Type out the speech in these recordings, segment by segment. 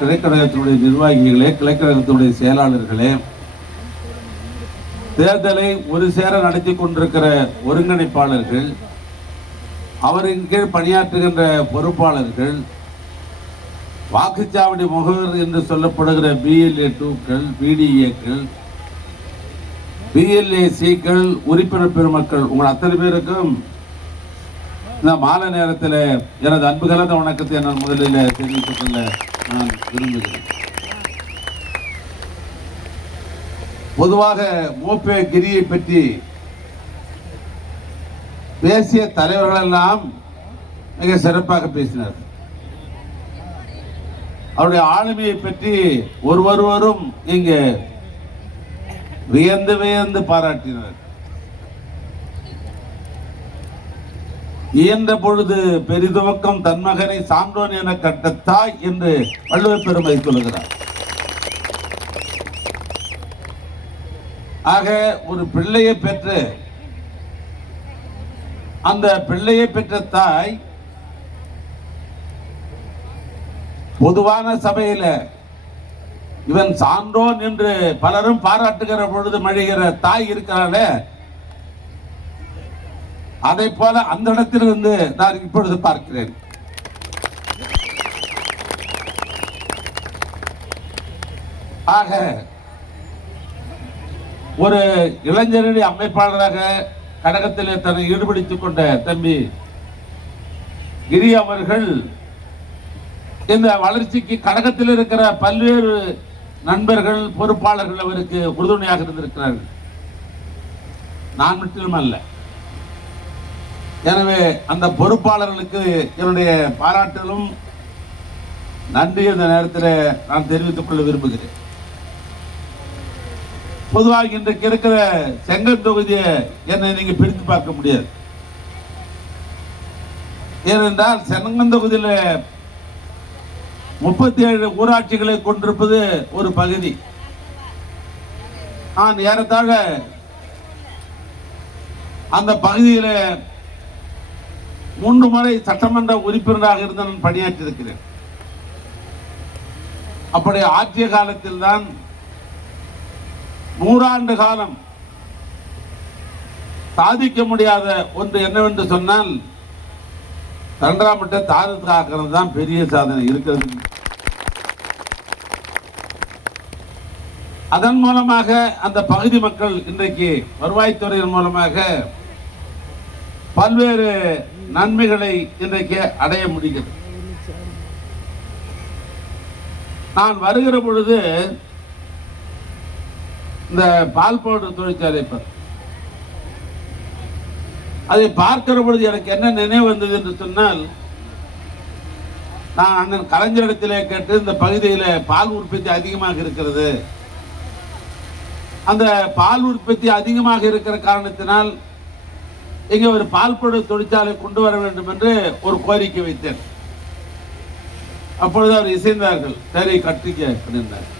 கிளைக்கழகத்தினுடைய நிர்வாகிகளே, கிளைக்கழகத்தினுடைய செயலாளர்களே, தேர்தலை ஒரு சேர நடத்தி கொண்டிருக்கிற ஒருங்கிணைப்பாளர்கள், அவரின் கீழ் பணியாற்றுகின்ற பொறுப்பாளர்கள், வாக்குச்சாவடி முகவர் என்று சொல்லப்படுகிற BLA2க்கள், BDAக்கள், BLACக்கள், உறுப்பினர் பெருமக்கள், உங்கள் அத்தனை பேருக்கும் இந்த மாலை நேரத்தில் எனது அன்பு கலந்த வணக்கத்தை நான் முதலில் தெரிவித்துக் கொள்ள நான் விரும்புகிறேன். பொதுவாக மோப்பே கிரியை பற்றி பேசிய தலைவர்கள் எல்லாம் மிக சிறப்பாக பேசினார். அவருடைய ஆளுமையை பற்றி ஒருவரும் இங்கே வியந்து வியந்து பாராட்டினார். இயன்ற பொழுது பெரிதுவக்கம் தன் மகனை சான்றோன் என கட்ட தாய் என்று வள்ளுவர் பெருமை சொல்லுகிறார். ஆக ஒரு பிள்ளையை பெற்று அந்த பிள்ளையை பெற்ற தாய் பொதுவான சபையில இவன் சான்றோன் என்று பலரும் பாராட்டுகிற பொழுது மழிகிற தாய் இருக்கிறாளே, அதை போல அந்த இடத்திலிருந்து நான் இப்பொழுது பார்க்கிறேன். ஆக ஒரு இளைஞரணி அமைப்பாளராக கழகத்திலே தன்னை ஈடுபடுத்திக் கொண்ட தம்பி கிரி அவர்கள் இந்த வளர்ச்சிக்கு கழகத்தில் இருக்கிற பல்வேறு நண்பர்கள், பொறுப்பாளர்கள் அவருக்கு உறுதுணையாக இருந்திருக்கிறார்கள். நான் மட்டும் அல்ல. எனவே அந்த பொறுப்பாளர்களுக்கு என்னுடைய பாராட்டுகளும் நன்றி இந்த நேரத்தில் நான் தெரிவித்துக் கொள்ள விரும்புகிறேன். பொதுவாக இன்றைக்கு இருக்கிற செங்கல் தொகுதியை என்னை நீங்க பிரித்து பார்க்க முடியாது. ஏனென்றால் செங்கல் தொகுதியில் 37 ஊராட்சிகளை கொண்டிருப்பது ஒரு பகுதி. நான் ஏறத்தாழ அந்த பகுதியில் 3 முறை சட்டமன்ற உறுப்பினராக இருந்து நான் பணியாற்றியிருக்கிறேன். அப்படி ஆட்சிய காலத்தில் தான் 100 ஆண்டு காலம் சாதிக்க முடியாத ஒன்று என்னவென்று சொன்னால் தண்டராமட்ட தாரத்துக்காகிறது தான் பெரிய சாதனை இருக்கிறது. அதன் மூலமாக அந்த பகுதி மக்கள் இன்றைக்கு வருவாய்த்துறையின் மூலமாக பல்வேறு நன்மைகளை இன்றைக்கு அடைய முடிகிறது. நான் வருகிற பொழுது இந்த பால் பவுடர் தொழிற்சாலை அதை பார்க்கிற பொழுது எனக்கு என்ன நினைவு வந்தது என்று சொன்னால், நான் அண்ணன் கலைஞரிடத்திலே கேட்டு இந்த பகுதியில் பால் உற்பத்தி அதிகமாக இருக்கிறது, அந்த பால் உற்பத்தி அதிகமாக இருக்கிற காரணத்தினால் இங்கே ஒரு பால் பவுடர் தொழிற்சாலை கொண்டு வர வேண்டும் என்று ஒரு கோரிக்கை வைத்தேன். அப்பொழுது அவர் இசைந்தார்கள். சரி, கட்டிக்க அப்படின்னார்.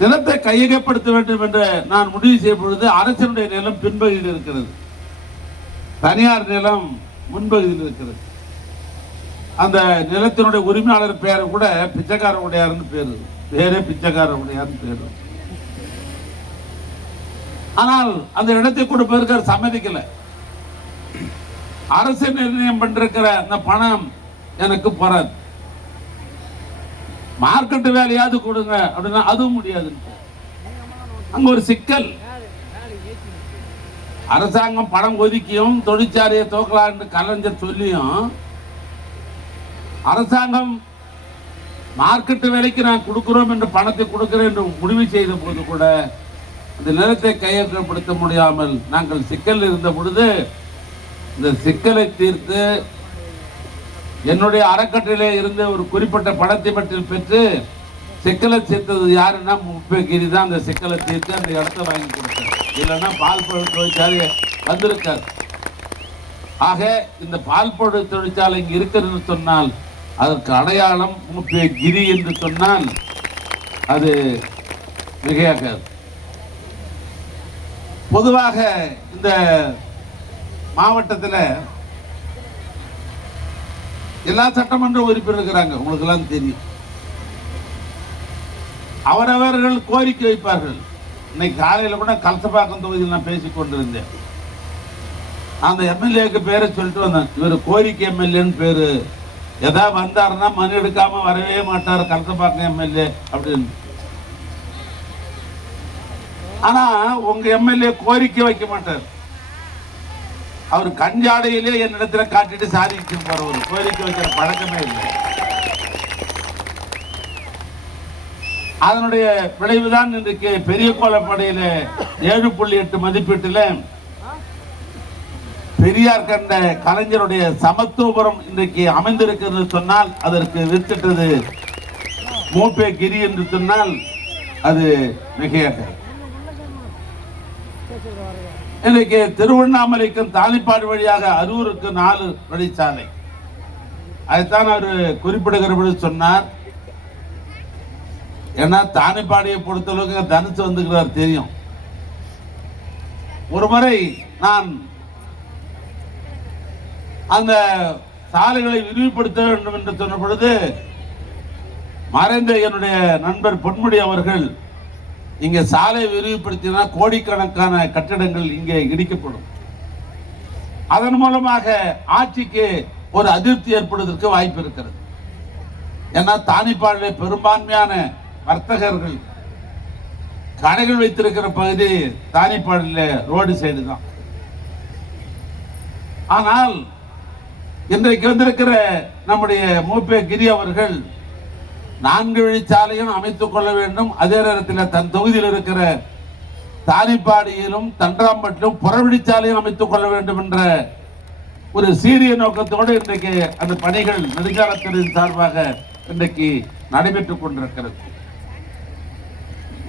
நிலத்தை கையகப்படுத்த வேண்டும் என்று நான் முடிவு செய்ய பொழுது அரசனுடைய நிலம் பின்பகுதியில் இருக்கிறது, தனியார் நிலம் முன்பகுதியில் இருக்கிறது. அந்த நிலத்தினுடைய உரிமையாளர் பேரை கூட பிச்சைக்கார உடையார்னு பேரு, பேரே பிச்சைக்கார உடையார்னு பேரு. ஆனால் அந்த இடத்தை கொடுப்பதற்கு சம்மதிக்கல. அரசு நிர்ணயம் பண்ணிருக்கிற அந்த பணம் எனக்கு போறாது, மார்க்கெட்டு வேலையாவது கொடுங்க அப்படின்னா அதுவும் முடியாது. அங்க ஒரு சிக்கல். அரசாங்கம் பணம் ஒதுக்கியும் தொழிற்சாலையை தோக்கலாம் என்று கலைஞர் சொல்லியும் அரசாங்கம் மார்க்கெட்டு வேலைக்கு நான் கொடுக்கிறோம் என்று பணத்தை கொடுக்கிறேன் என்று முடிவு செய்த போது கூட இந்த நிலத்தை கையகப்படுத்த முடியாமல் நாங்கள் சிக்கல் இருந்த பொழுது இந்த சிக்கலை தீர்த்து என்னுடைய அறக்கட்டளையிலே இருந்து ஒரு குறிப்பிட்ட பணத்தை பற்றி பெற்று சிக்கலை தீர்த்தது யாருன்னா மோப்பே கிரி தான். அந்த சிக்கலை தீர்த்து அந்த இடத்தை வாங்கி கொடுத்தார். இல்லைன்னா பால் பவுடர் தொழிற்சாலை வந்திருக்காது. ஆக இந்த பால் பவுடர் தொழிற்சாலை இங்கே இருக்கிறது சொன்னால் அதற்கு அடையாளம் மோப்பே கிரி என்று சொன்னால் அது மிகையாகாது. பொதுவாக இந்த மாவட்டத்தில் எல்லா சட்டமன்ற உறுப்பினர் இருக்கிறாங்க, உங்களுக்கு எல்லாம் தெரியும். அவரவர்கள் கோரிக்கை வைப்பார்கள். இன்னைக்கு காலையில் கூட கலசப்பாக்கம் தொகுதியில் நான் பேசிக் கொண்டிருந்தேன். அந்த எம்எல்ஏக்கு பேரை சொல்லிட்டு வந்தேன், இவர் கோரிக்கை எம்எல்ஏன்னு பேரு, எதாவது வந்தாருன்னா மனு எடுக்காம வரவே மாட்டார் கலசப்பாக்கம் எம்எல்ஏ அப்படின்னு. ஆனா உங்க எம்எல்ஏ கோரிக்கை வைக்க மாட்டார். அவர் கஞ்சாடையிலே என்னிடத்துல காட்டிட்டு சாதிச்சு போறவர், கோரிக்கை வைக்கிற பழக்கமே இல்லை. அதனுடைய விளைவுதான் இன்றைக்கு பெரிய கோலப்படையில 7.8 மதிப்பீட்டில் பெரியார் கண்ட கலைஞருடைய சமத்துவபுரம் இன்றைக்கு அமைந்திருக்கிறது சொன்னால் அதற்கு வித்திட்டது மூப்பே கிரி என்று சொன்னால் அது மிகையாக. இன்றைக்கு திருவண்ணாமலைக்கும் தாலிப்பாடு வழியாக அரூருக்கு 4 வழிச்சாலை. அதைத்தான் அவர் குறிப்பிடுகிற சொன்னார். ஏன்னா தானிப்பாடியை பொறுத்தளவுக்கு தனுசு வந்துக்கிறார் தெரியும். ஒரு முறை நான் அந்த சாலைகளை விரிவுபடுத்த வேண்டும் என்று சொன்ன பொழுது மறைந்த என்னுடைய நண்பர் பொன்முடி அவர்கள், இங்க சாலை விரிவுபடுத்தினா கோடிக்கணக்கான கட்டிடங்கள் இங்கே இடிக்கப்படும், அதன் மூலமாக ஆட்சிக்கு ஒரு அதிருப்தி ஏற்படுவதற்கு வாய்ப்பு இருக்கிறது. ஏன்னா தானிப்பாடில் பெரும்பான்மையான வர்த்தகர்கள் கடைகள் வைத்திருக்கிற பகுதி தானிப்பாடில் ரோடு சைடு தான். ஆனால் இன்றைக்கு வந்திருக்கிற நம்முடைய மூப்பே கிரி அவர்கள் 4 வழிச்சாலையும் அமைத்துக் கொள்ள வேண்டும், அதே நேரத்தில் தன் தொகுதியில் இருக்கிற தானிப்பாடியிலும் தன்றாம்பட்டிலும் புறவழிச்சாலையும் அமைத்துக் கொள்ள வேண்டும் என்ற ஒரு சீரிய நோக்கத்தோடு இன்றைக்கு அந்த பணிகள் நெடுஞ்சாலைத்துறையின் சார்பாக இன்றைக்கு நடைபெற்றுக் கொண்டிருக்கிறது.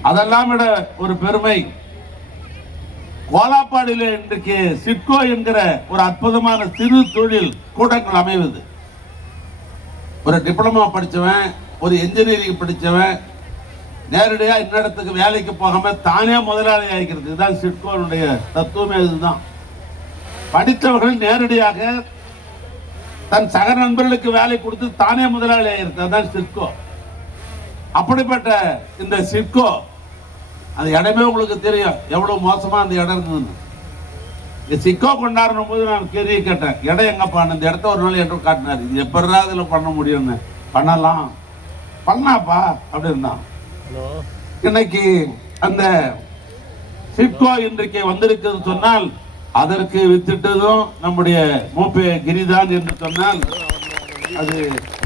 அதெல்லாம் விட ஒரு பெருமை, கோலாப்பாடியில் இன்றைக்கு சிட்கோ என்கிற ஒரு அற்புதமான சிறு தொழில் கூட்டங்கள் அமைவது. ஒரு டிப்ளமா படிச்சவன், ஒரு இன்ஜினியரிங் படிச்சவன் நேரடியா இன்னிடத்துக்கு வேலைக்கு போகாம தானே முதலாளி ஆகிக்கிறது. இதுதான் சிட்கோனுடைய தத்துவமே. இதுதான் படித்தவர்கள் நேரடியாக தன் சக நண்பர்களுக்கு வேலை கொடுத்து தானே முதலாளி ஆகிருக்கு. அதுதான் சிட்கோ. அப்படிப்பட்ட இந்த சிட்கோ அந்த இடமே உங்களுக்கு தெரியும் எவ்வளவு மோசமா அந்த இடம் இருந்ததுன்னு. சிட்கோ கொண்டாடணும் போது நான் கேள்வி கேட்டேன், இடம் எங்கப்பான்னு. இந்த இடத்த ஒரு நாள் என்று காட்டினார். இது எப்படா இதுல பண்ண முடியும்னு. பண்ணலாம், பண்ணாப்பா அப்படின்னா. இன்னைக்கு அந்த சிட்கோ இன்றைக்கு வந்திருக்கிறது சொன்னால் அதற்கு வித்திட்டதும் நம்முடைய மூப்பே கிரிதான் என்று சொன்னால் அது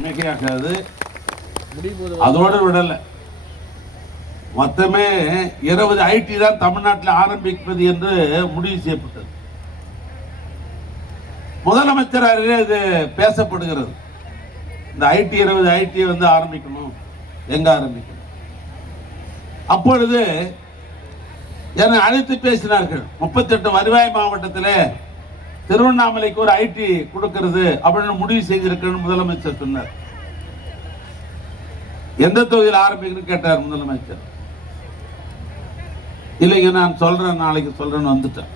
மிகையாகாது. அதோடு விடல, மொத்தமே 20 ஐடி தான் தமிழ்நாட்டில் ஆரம்பிப்பது என்று முடிவு செய்யப்பட்டது. முதலமைச்சர் அருகே இது பேசப்படுகிறது. இந்த ஐடி 20 ஐடி வந்து ஆரம்பிக்கணும், எங்க ஆரம்பிக்கணும். அப்பொழுது என்னை அழைத்து பேசினார்கள். 38 வருவாய் மாவட்டத்தில் திருவண்ணாமலைக்கு ஒரு ஐடி கொடுக்கிறது அப்படின்னு முடிவு செய்திருக்கிறேன் முதலமைச்சர் சொன்னார். எந்த தொகுதியில் ஆரம்பிக்கணும்னு கேட்டார் முதலமைச்சர். இல்லைங்க நான் சொல்றேன், நாளைக்கு சொல்றேன்னு வந்துட்டேன்.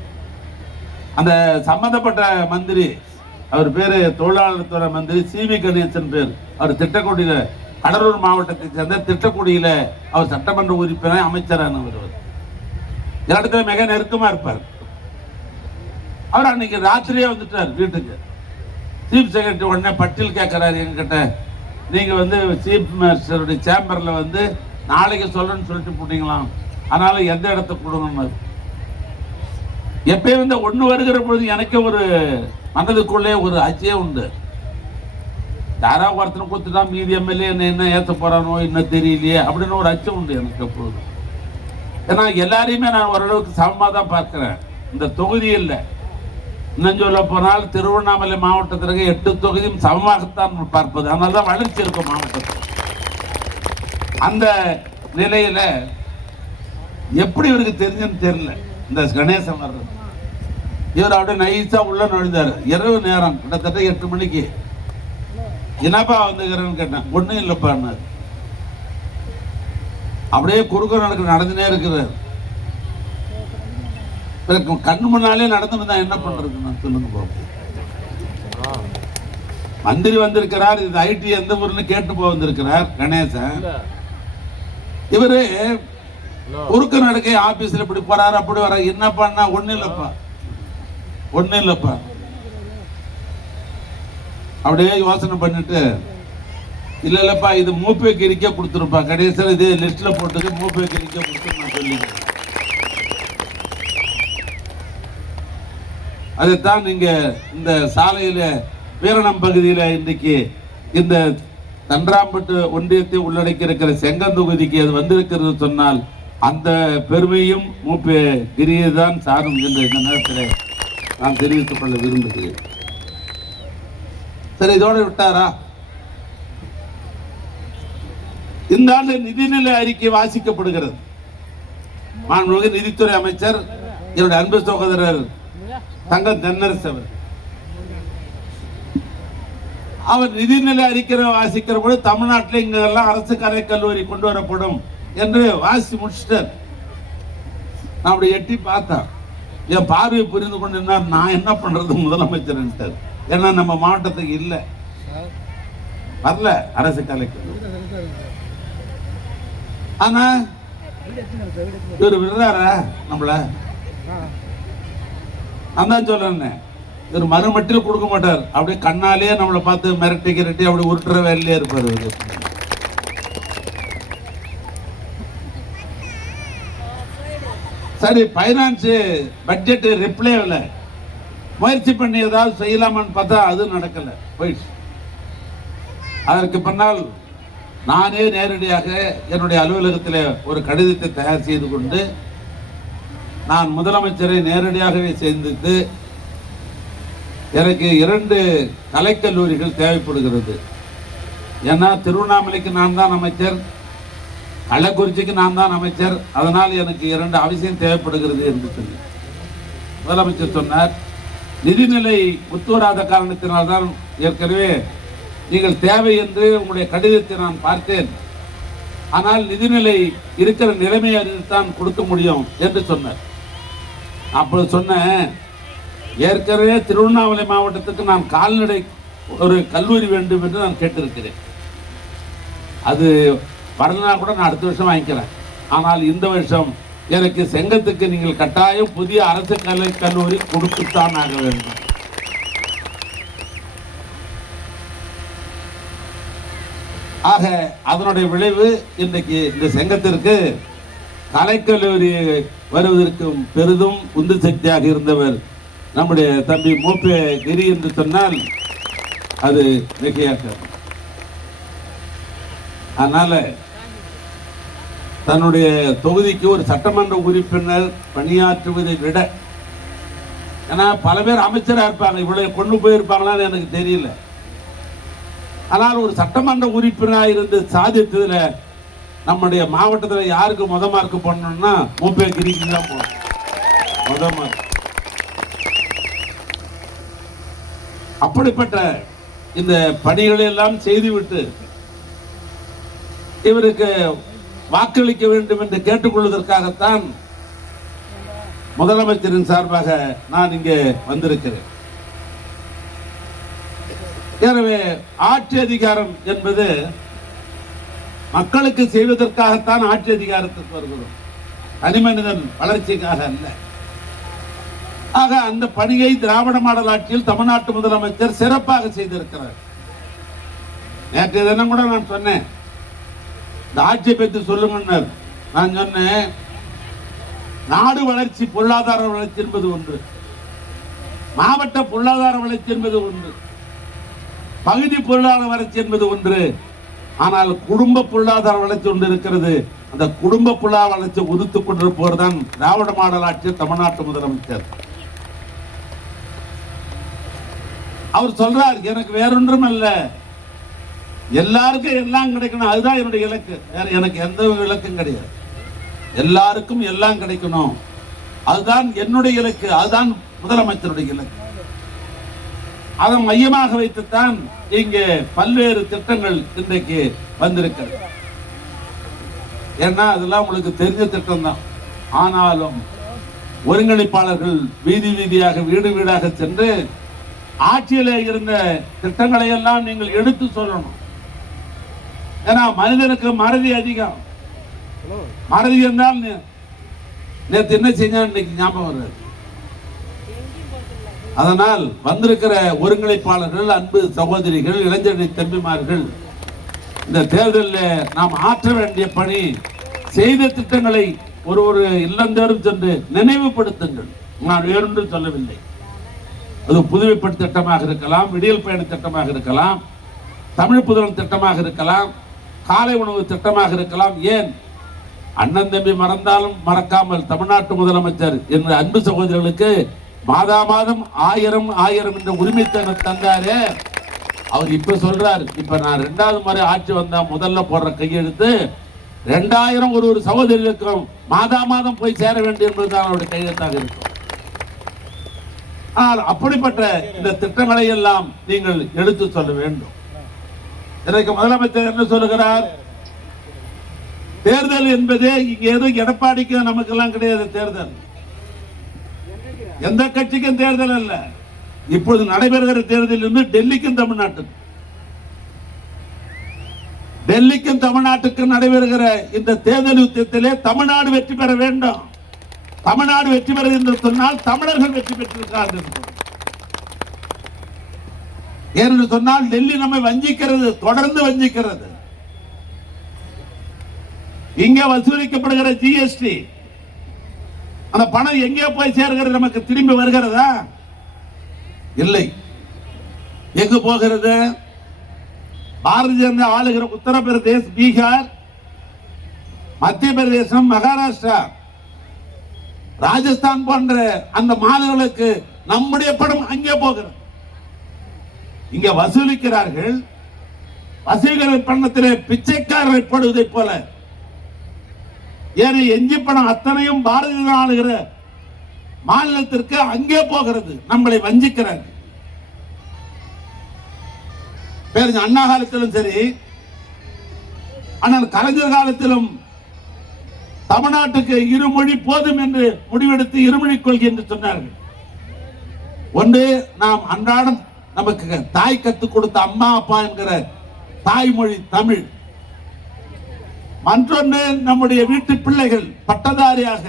அந்த சம்பந்தப்பட்ட மந்திரி, அவர் பேரு தொழிலாளர் துறை மந்திரி சிவி கணேசன் பேர். அவர் திட்டக்குடியில, கடலூர் மாவட்டத்தை சேர்ந்த திட்டக்குடியில அவர் சட்டமன்ற உறுப்பினர், அமைச்சரானவர். இடத்துல மிக நெருக்கமா இருப்பார். அவர் அன்னைக்கு ராத்திரியே வந்துட்டார் வீட்டுக்கு. சீஃப் செக்ரட்டரி உடனே பட்டியல் கேட்கிறாரு என்கிட்ட, நீங்க வந்து சீஃப் மினிஸ்டருடைய சேம்பர்ல வந்து நாளைக்கு சொல்றேன்னு சொல்லிட்டு போட்டீங்களாம், அதனால எந்த இடத்த கொடுங்க. எப்பயும் வந்து ஒண்ணு வருகிற பொழுது எனக்கு ஒரு மனதுக்குள்ளே ஒரு அச்சே உண்டு. யாராவது ஒருத்தனை கொடுத்துட்டா மீதி எம்எல்ஏ என்ன ஏற்ற போறானோ இன்னும் தெரியலையே அப்படின்னு ஒரு அச்சம் உண்டு எனக்கு எப்பொழுதும். ஏன்னா எல்லாரையுமே நான் ஓரளவுக்கு சமமாக தான் பார்க்கிறேன். இந்த தொகுதி இல்லை, இன்னும் சொல்ல போனால் திருவண்ணாமலை மாவட்டத்திற்கு 8 தொகுதியும் சமமாகத்தான் பார்ப்பது. அதனால தான் வளர்ச்சி இருக்கும் மாவட்டத்தில். அந்த நிலையில எப்படி இவருக்கு தெரிஞ்சுன்னு தெரியல இந்த கணேசன் வர்றது. இவர் அப்படியே நைஸா உள்ள நுழைந்தாரு. இரவு நேரம் கிட்டத்தட்ட 8 மணிக்கு. என்னப்பா வந்துக்கிறேன்னு கேட்டேன். ஒன்றும் இல்லைப்பான்னு. அப்படியே குறுக்க நடந்துனே இருக்கிறார். கண்ணு முன்னாலே நடந்து தான் என்ன பண்றது நான் சொல்லுங்க பாப்போம். மந்திரி வந்திருக்கிறார், இது ஐடி எந்த ஊர்னு கேட்டு போக வந்திருக்கிறார் கணேசன். இவரு குறுக்கு நடக்கை ஆபீஸ்ல இப்படி போறாரு அப்படி வர என்ன பண்ணா ஒண்ணு இல்லப்பா அப்படியே யோசனை பண்ணிட்டு இல்லப்பா இது மூப்பே கிரிக்க கொடுத்துருப்பா கடைசியில் இது லிஸ்ட்ல போட்டு மூப்பே கிரிக்க கொடுத்து நான் சொல்லி அதைத்தான் நீங்க இந்த சாலையில வீரணம் பகுதியில இன்றைக்கு இந்த தன்றாம்பட்டு ஒன்றியத்தை உள்ளடக்கி இருக்கிற செங்கல் தொகுதிக்கு அது வந்திருக்கிறது சொன்னால் அந்த பெருமையும் மூப்பே கிரியை தான் சாரும் என்று இந்த நேரத்தில் நான் தெரிவித்துக் கொள்ள விரும்புகிறேன். சரி, இதோடு விட்டாரா? இந்த ஆண்டு நிதிநிலை அறிக்கை வாசிக்கப்படுகிறது. மாண்புமிகு நிதித்துறை அமைச்சர் என்னுடைய அன்பு சகோதரர் தங்கம் தென்னரசு அவர் நிதிநிலை அறிக்கை வாசிக்கிற பொழுது தமிழ்நாட்டில் இங்கெல்லாம் அரசு கலை கல்லூரி கொண்டு வரப்படும் என்று வாசி முடிச்சிட்டார். நான் அப்படி எட்டி பார்த்தேன், என் பார்வையை புரிந்து கொண்டு நான் என்ன பண்றது முதலமைச்சர், ஏன்னா நம்ம மாவட்டத்துக்கு இல்லை, வரல அரசு கலை கல்லூரி. ஆனா இவர் விடுறாரா நம்மள? நான் தான் சொல்றேன், இவர் மறுமட்டில் கொடுக்க மாட்டார், அப்படியே கண்ணாலே நம்மளை பார்த்து மிரட்டி கிரட்டி அப்படி உருட்டுற வேலையிலே இருப்பார். சரி, பைனான்ஸ் பட்ஜெட் ரிப்ளை இல்லை, முயற்சி பண்ணி ஏதாவது செய்யலாமான்னு பார்த்தா அது நடக்கல, போயிடுச்சு. அதற்கு பின்னால் நானே நேரடியாக என்னுடைய அலுவலகத்தில் ஒரு கடிதத்தை தயார் செய்து கொண்டு நான் முதலமைச்சரை நேரடியாகவே சந்தித்து எனக்கு 2 கலைக்கல்லூரிகள் தேவைப்படுகிறது. ஏன்னா திருவண்ணாமலைக்கு நான் தான் அமைச்சர், கள்ளக்குறிச்சிக்கு நான் தான் அமைச்சர், அதனால் எனக்கு 2 அவசியம் தேவைப்படுகிறது என்று சொல்லி முதலமைச்சர் சொன்னார். நிதிநிலை ஒத்துவராத காரணத்தினால்தான் ஏற்கனவே நீங்கள் தேவை என்று உங்களுடைய கடிதத்தை நான் பார்த்தேன், ஆனால் நிதிநிலை இருக்கிற நிலைமையை தான் கொடுக்க முடியும் என்று சொன்னார். அப்பொழுது சொன்னேன், ஏற்கனவே திருவண்ணாமலை மாவட்டத்துக்கு நான் கால்நடை ஒரு கல்லூரி வேண்டும் என்று நான் கேட்டிருக்கிறேன். அது வரலனா கூட நான் அடுத்த வருஷம் வாங்கிக்கிறேன். ஆனால் இந்த வருஷம் எனக்கு செங்கத்துக்கு நீங்கள் கட்டாயம் புதிய அரசு கலை கல்லூரி கொடுத்துத்தான் ஆக வேண்டும். ஆக அதனுடைய விளைவு இன்றைக்கு இந்த செங்கத்திற்கு கலைக்கல்லூரி வருவதற்கு பெரிதும் உந்து சக்தியாக இருந்தவர் நம்முடைய தம்பி மூப்பே கிரி என்று சொன்னால் அது மிகையாக. அதனால தன்னுடைய தொகுதிக்கு ஒரு சட்டமன்ற உறுப்பினர் பணியாற்றுவதை விட, ஏன்னா பல பேர் அமைச்சராக இருப்பாங்க, இவ்வளவு கொண்டு போயிருப்பாங்களான்னு எனக்கு தெரியல. ஆனால் ஒரு சட்டமன்ற உறுப்பினராக இருந்து சாதித்ததுல நம்முடைய மாவட்டத்தில் யாருக்கு முத மார்க் பண்ணணும்னா மூப்பே கிரிக்கு தான் போகணும், முத மார்க். அப்படிப்பட்ட இந்த பணிகளை எல்லாம் செய்துவிட்டு இவருக்கு வாக்களிக்க வேண்டும் என்று கேட்டுக்கொள்வதற்காகத்தான் முதலமைச்சரின் சார்பாக நான் இங்கே வந்திருக்கிறேன். எனவே ஆட்சி அதிகாரம் என்பது மக்களுக்கு செய்வதற்காகத்தான் ஆட்சி அதிகாரத்துக்கு வருகிறோம், தனிமனிதன் வளர்ச்சிக்காக அல்ல. ஆக அந்த பணியை திராவிட மாடல் ஆட்சியில் தமிழ்நாட்டு முதலமைச்சர் சிறப்பாக செய்திருக்கிறார். நேற்று தினம் கூட நான் சொன்னேன், இந்த ஆட்சியை பற்றி சொல்லுங்க. நான் சொன்னேன், நாடு வளர்ச்சி பொருளாதார வளர்ச்சி என்பது ஒன்று, மாவட்ட பொருளாதார வளர்ச்சி என்பது ஒன்று, பகுதி பொருளாதார வளர்ச்சி என்பது ஒன்று. ஆனால் குடும்ப பொருளாதார வளர்ச்சி ஒன்று இருக்கிறது. அந்த குடும்ப பொருளாதார வளர்ச்சி உதித்துக் கொண்டிருப்பவர்தான் திராவிட மாடல் ஆட்சி தமிழ்நாட்டு முதலமைச்சர். அவர் சொல்றார், எனக்கு வேறொன்றும் அல்ல, எல்லாருக்கும் எல்லாம் கிடைக்கணும், அதுதான் என்னுடைய இலக்கு, வேற எனக்கு எந்த இலக்கும் கிடையாது. எல்லாருக்கும் எல்லாம் கிடைக்கணும், அதுதான் என்னுடைய இலக்கு, அதுதான் முதலமைச்சருடைய இலக்கு. அதை மையமாக வைத்துத்தான் இங்கே பல்வேறு திட்டங்கள் இன்றைக்கு வந்திருக்கிறது. ஏன்னா அதெல்லாம் உங்களுக்கு தெரிஞ்ச திட்டம் தான். ஆனாலும் ஒருங்கிணைப்பாளர்கள் வீதி வீதியாக வீடு வீடாக சென்று ஆட்சியில இருந்த திட்டங்களை எல்லாம் நீங்கள் எடுத்து சொல்லணும். ஏன்னா மனிதனுக்கு மறதி அதிகம். மறதி என்றால் நேற்று என்ன செஞ்சான் இன்னைக்கு ஞாபகம் வராது. அதனால் வந்திருக்கிற ஒருங்கிணைப்பாளர்கள், அன்பு சகோதரிகள், இளைஞரணி தம்பிமார்கள், இந்த தேர்தலில் நாம் ஆற்ற வேண்டிய பணி, செய்த திட்டங்களை ஒரு இல்லந்தோறும் சென்று நினைவுபடுத்துங்கள். நான் வேறொன்று சொல்லவில்லை. அது புதுமைப்பட்டு திட்டமாக இருக்கலாம், விடியல் பயண திட்டமாக இருக்கலாம், தமிழ் புதன் திட்டமாக இருக்கலாம், காலை உணவு திட்டமாக இருக்கலாம். ஏன் அண்ணன் தம்பி மறந்தாலும் மறக்காமல் தமிழ்நாட்டு முதலமைச்சர் என்ற அன்பு சகோதரர்களுக்கு மாதா மாதம் 1000 என்ற உரிமை தந்தாரே, அவர் இப்ப சொல்றாரு, இப்ப நான் 2வது முறை ஆட்சி வந்தா முதல்ல போடுற கையெழுத்து 2000 ஒரு சகோதரர்களுக்கும் மாதா மாதம் போய் சேர வேண்டும் என்பதுதான் அவருடைய கையெழுத்தாக இருக்கும். ஆனால் அப்படிப்பட்ட இந்த திட்டங்களை எல்லாம் நீங்கள் எடுத்து சொல்ல வேண்டும். எனக்கு முதலமைச்சர் என்ன சொல்லுகிறார்? தேர்தல் என்பதே இங்க எதுவும் எடப்பாடிக்கு நமக்கெல்லாம் கிடையாது. தேர்தல் எந்த கட்சிக்கும் தேர்தல் அல்ல. இப்பொழுது நடைபெறுகிற தேர்தல் இருந்து டெல்லிக்கும் தமிழ்நாட்டுக்கும் நடைபெறுகிற இந்த தேர்தல் யுத்தத்திலே தமிழ்நாடு வெற்றி பெற வேண்டும். தமிழ்நாடு வெற்றி பெற என்று சொன்னால் தமிழர்கள் வெற்றி பெற்றிருக்கிறார்கள். ஏனென்று சொன்னால் டெல்லி நம்மை வஞ்சிக்கிறது, தொடர்ந்து வஞ்சிக்கிறது. இங்கே வசூலிக்கப்படுகிற ஜிஎஸ்டி, அந்த பணம் எங்கே போய் சேர்கிறது? நமக்கு திரும்பி வருகிறதா? இல்லை. எங்கு போகிறது? பாரதிய ஜனதா ஆளுகிற உத்தரப்பிரதேஷ், பீகார், மத்திய பிரதேசம், மகாராஷ்டிரா, ராஜஸ்தான் போன்ற அந்த மாநிலங்களுக்கு நம்முடைய பணம் அங்கே போகிறது. இங்க வசூலிக்கிறார்கள். வசூலிக்கிற பணத்திலே பிச்சைக்காரரை போடுவதை போல ஏன் எஞ்சி பணம் அத்தனையும் பாரதிய ஜனதா ஆளுகிற மாநிலத்திற்கு அங்கே போகிறது. நம்மளை வஞ்சிக்கிறார்கள். அண்ணா காலத்திலும் சரி, ஆனால் கலைஞர் காலத்திலும் தமிழ்நாட்டுக்கு இருமொழி போதும் என்று முடிவெடுத்து இருமொழி கொள்கை என்று சொன்னார்கள். ஒன்று, நாம் அன்றாடம் நமக்கு தாய் கற்றுக் கொடுத்த அம்மா அப்பா என்கிற தாய்மொழி தமிழ். மற்றொன்று, நம்முடைய வீட்டு பிள்ளைகள் பட்டதாரியாக,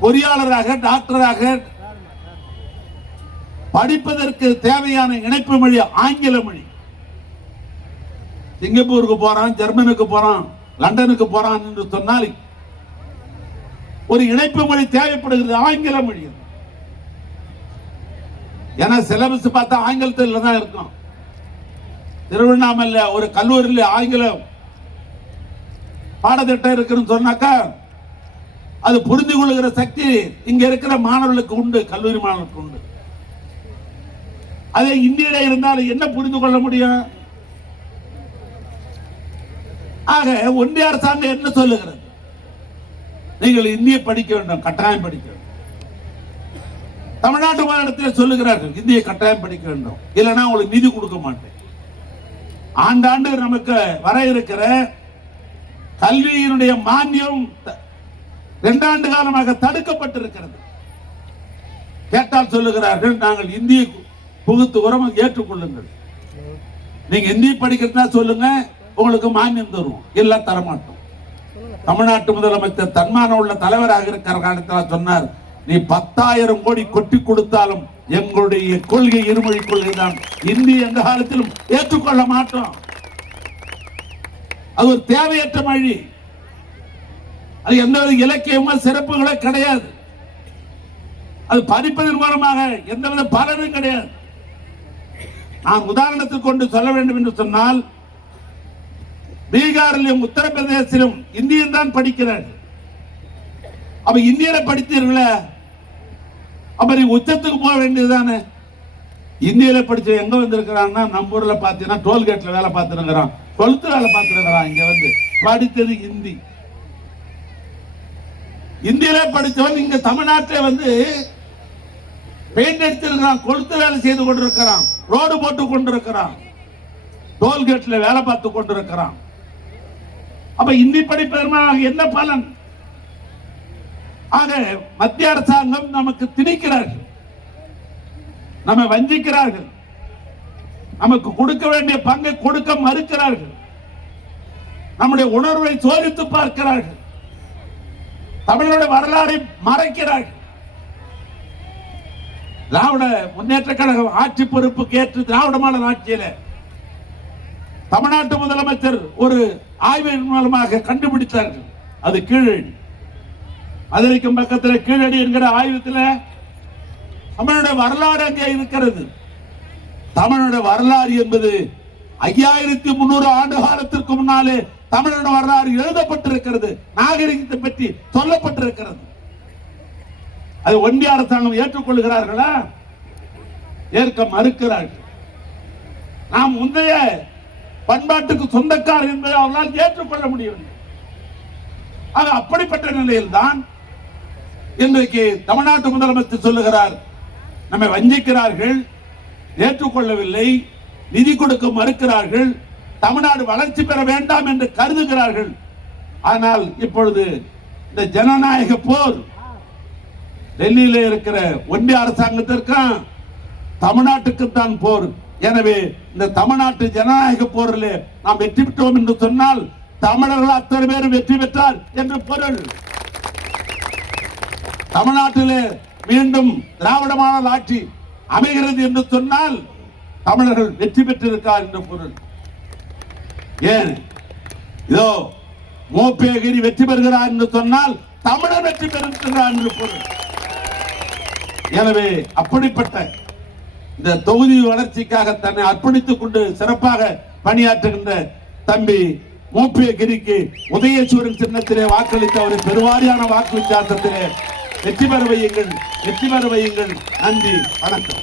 பொறியாளராக, டாக்டராக படிப்பதற்கு தேவையான இணைப்பு மொழி ஆங்கில மொழி. சிங்கப்பூருக்கு போறான், ஜெர்மனுக்கு போறான், லண்டனுக்கு போறான் என்று சொன்னால் ஒரு இணைப்பு மொழி தேவைப்படுகிறது, ஆங்கில மொழி. ஏன்னா சிலபஸ் பார்த்தா ஆங்கிலத்தில் தான் இருக்கும். திருவண்ணாமலை ஒரு கல்லூரியில் ஆங்கிலம் பாடத்திட்டம் இருக்குன்னு சொன்னாக்கா அது புரிந்து கொள்கிற சக்தி இங்க இருக்கிற மாணவர்களுக்கு உண்டு, கல்லூரி மாணவர்களுக்கு உண்டு. அதே இந்தியில இருந்தாலும் என்ன புரிந்து கொள்ள முடியும்? ஆக ஒன்றிய அரசாங்கம் என்ன சொல்லுகிறது? நீங்கள் இந்திய படிக்க வேண்டும், கட்டாயம் படிக்க வேண்டும். தமிழ்நாட்டு மாநிலத்தில் சொல்லுகிறார்கள் இந்திய கட்டாயம் படிக்க வேண்டும், இல்லைன்னா உங்களுக்கு நிதி கொடுக்க மாட்டேன். ஆண்டாண்டு நமக்கு வர இருக்கிற கல்வியினுடைய மானியம் 2 ஆண்டு காலமாக தடுக்கப்பட்டிருக்கிறது. கேட்டால் சொல்லுகிறார்கள் நாங்கள் இந்திய புகுத்துகிறோம், ஏற்றுக்கொள்ளுங்கள். நீங்க இந்திய படிக்கிறதா சொல்லுங்க, உங்களுக்கு மானியம் தருவோம், இல்ல தரமாட்டோம். தமிழ்நாட்டு முதலமைச்சர் தன்மான உள்ள தலைவராக இருக்கிற காலத்தில் சொன்னார், நீ 10,000 கோடி கொட்டி கொடுத்தாலும் எங்களுடைய கொள்கை இருமொழி கொள்கை தான், இந்திய எந்த காலத்திலும் ஏற்றுக்கொள்ள மாட்டோம். அது ஒரு தேவையற்ற மொழி. அது எந்த இலக்கியமோ சிறப்புகளோ கிடையாது. அது படிப்பதன் மூலமாக எந்தவித பலனும் கிடையாது. நான் உதாரணத்துக்கு கொண்டு சொல்ல வேண்டும் என்று சொன்னால், பீகாரிலும் உத்தரப்பிரதேசிலும் இந்தியன் தான் படிக்கிறார்கள். அப்ப இந்தியில படித்தீர்கள, அப்ப நீ உச்சத்துக்கு போக வேண்டியதுதானே. இந்தியில படிச்ச எங்க வந்திருக்கிறான்னா, நம்ம ஊர்ல பாத்தீங்கன்னா டோல்கேட்ல வேலை பார்த்துருக்கிறான், 12th வேலை பார்த்துருக்கிறான். இங்க வந்து படித்தது ஹிந்தி. இந்தியில படித்தவன் இங்க தமிழ்நாட்டில் வந்து பெயிண்ட் அடிச்சிருக்கிறான், கொளுத்து வேலை செய்து கொண்டிருக்கிறான், ரோடு போட்டு கொண்டிருக்கிறான், டோல்கேட்ல வேலை பார்த்து கொண்டிருக்கிறான். அப்ப இந்தி படிப்பதற்கு என்ன பலன்? ஆக மத்திய அரசாங்கம் நமக்கு திணிக்கிறார்கள். நம்மை வஞ்சிக்கிறார்கள், நமக்கு கொடுக்க வேண்டிய பங்கை கொடுக்க மறுக்கிறார்கள், நம்முடைய உணர்வை சோதித்து பார்க்கிறார்கள், தமிழருடைய வரலாறை மறைக்கிறார்கள். திராவிட முன்னேற்ற கழகம் ஆட்சி பொறுப்புக்கு ஏற்று திராவிட மாடல் ஆட்சியில தமிழ்நாட்டு முதலமைச்சர் ஒரு ஆய்வின் மூலமாக கண்டுபிடித்தார்கள். அது கீழடி. அதற்கு பக்கத்தில் கீழடி என்கிற ஆய்வத்தில் தமிழுடைய வரலாறு அங்கே இருக்கிறது. தமிழுடைய வரலாறு என்பது 5300 ஆண்டு காலத்திற்கு முன்னாலே தமிழனுடைய வரலாறு எழுதப்பட்டிருக்கிறது, நாகரிகத்தை பற்றி சொல்லப்பட்டிருக்கிறது. அது ஒன்றிய அரசாங்கம் ஏற்றுக்கொள்கிறார்களா? ஏற்க மறுக்கிறார்கள். நாம் முந்தைய பண்பாட்டுக்கு சொந்தக்காரர் என்பதை அவர்களால் ஏற்றுக்கொள்ள முடியவில்லை. அப்படிப்பட்ட நிலையில்தான் இன்றைக்கு தமிழ்நாட்டு முதலமைச்சர் சொல்லுகிறார், நம்மை வஞ்சிக்கிறார்கள், ஏற்றுக்கொள்ளவில்லை, நிதி கொடுக்க மறுக்கிறார்கள், தமிழ்நாடு வளர்ச்சி பெற வேண்டாம் என்று கருதுகிறார்கள். ஆனால் இப்பொழுது இந்த ஜனநாயக போர் டெல்லியில இருக்கிற ஒன்றிய அரசாங்கத்திற்கும் தமிழ்நாட்டுக்கு தான் போர். எனவே இந்த தமிழ்நாட்டு ஜனநாயக போரில் நாம் வெற்றி பெற்றோம் என்று சொன்னால் தமிழர்கள் அத்தனை பேரும் வெற்றி பெற்றார் என்று பொருள். தமிழ்நாட்டிலே மீண்டும் திராவிட மாடல் ஆட்சி அமைகிறது என்று சொன்னால் தமிழர்கள் வெற்றி பெற்றிருக்கார் என்று பொருள். ஏன் இதோ மோப்பேகிரி வெற்றி பெறுகிறார் என்று சொன்னால் தமிழர் வெற்றி பெறுகிறார் என்று பொருள். எனவே அப்படிப்பட்ட இந்த தொகுதி வளர்ச்சிக்காக தன்னை அர்ப்பணித்துக் கொண்டு சிறப்பாக பணியாற்றுகின்ற தம்பி மோப்பேகிரிக்கு உதயசூரன் சின்னத்திலே வாக்களித்து அவரை பெருவாரியான வாக்கு வித்தியாசத்திலே வெற்றி பெற வையுங்கள், வெற்றி பெற வையுங்கள். நன்றி, வணக்கம்.